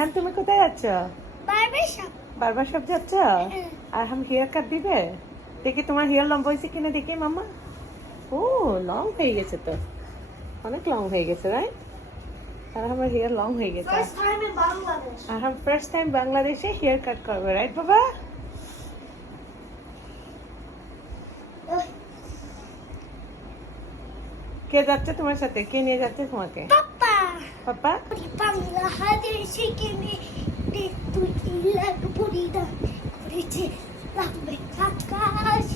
আরহাম তুমি কোথায় যাচ্ছ? বারবার সব যাচ্ছ? আরহাম হেয়ার কাট দিবে? দেখি তোমার হেয়ার লম্বা হয়েছে কিনা দেখি মামা ও লং হয়ে গেছে তো। অনেক লং হয়ে গেছে রাইট আরহামের হেয়ার লং হয়ে গেছে। বাংলাদেশ আরহাম ফার্স্ট টাইম বাংলাদেশে হেয়ার কাট করবে রাইট বাবা? কে যাচ্ছে তোমার সাথে? কে নিয়ে যাচ্ছে তোমাকে? পাপা পাপা বাংলাদেশে কেনে দে তুই ইলাক পরিদা করেছে লাগবে আকাশ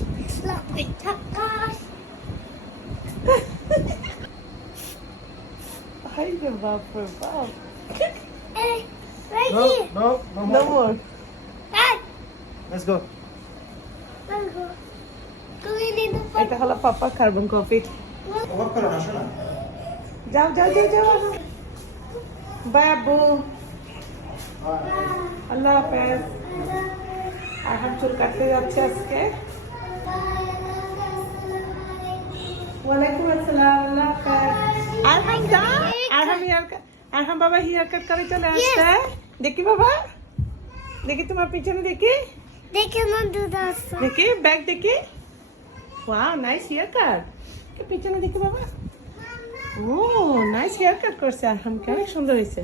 লাগবে আকাশ হাই রে বাপ রে বাপ এই right No, here no, no no more. More Dad, Let's go. let's go. Go in the এটা হলো পাপা কার্বন করো না যাও যাও যাও যাও বাবু আল্লাহ হাফেজ আরহাম চুল কাটতে যাচ্ছে আজকে ওয়ালাইকুম আসসালাম আল্লাহ হাফেজ আরহাম যা আরহাম হেয়ার কাট আরহাম বাবা হেয়ার কাট করে চলে আসছে দেখি বাবা দেখি তোমার পিছনে দেখি দেখে মন দুদাস দেখি ব্যাগ দেখি ওয়াও নাইস হেয়ার কাট পিছনে দেখি বাবা ও নাইস হেয়ার কাট করছে আরহামকে অনেক সুন্দর হয়েছে।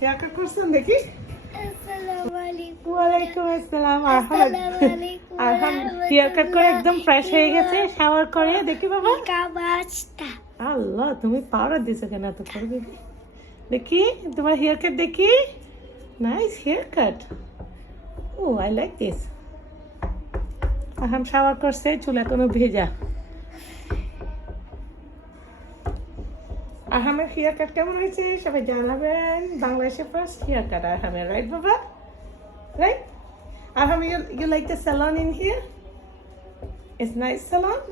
হেয়ার কাট করছেন দেখি? ওয়ালাইকুম আসসালাম আরহাম আরহাম হেয়ার কাট করে একদম ফ্রেশ হয়ে গেছে শাওয়ার করে দেখি বাবা। আল্লাহ তুমি পাউডার দিছো কেন এত করে দেখি দেখি তোমার হেয়ার কাট দেখি। Nice hair cut oh I like this Arham shower করছে চুল এখনও ভেজা। আহামের হেয়ার কাট কেমন হয়েছে সবাই জানাবেন বাংলাদেশে ফার্স্ট হেয়ার কাট আহামের রাইট বাবা right Arham you you like the salon in here? It's nice salon?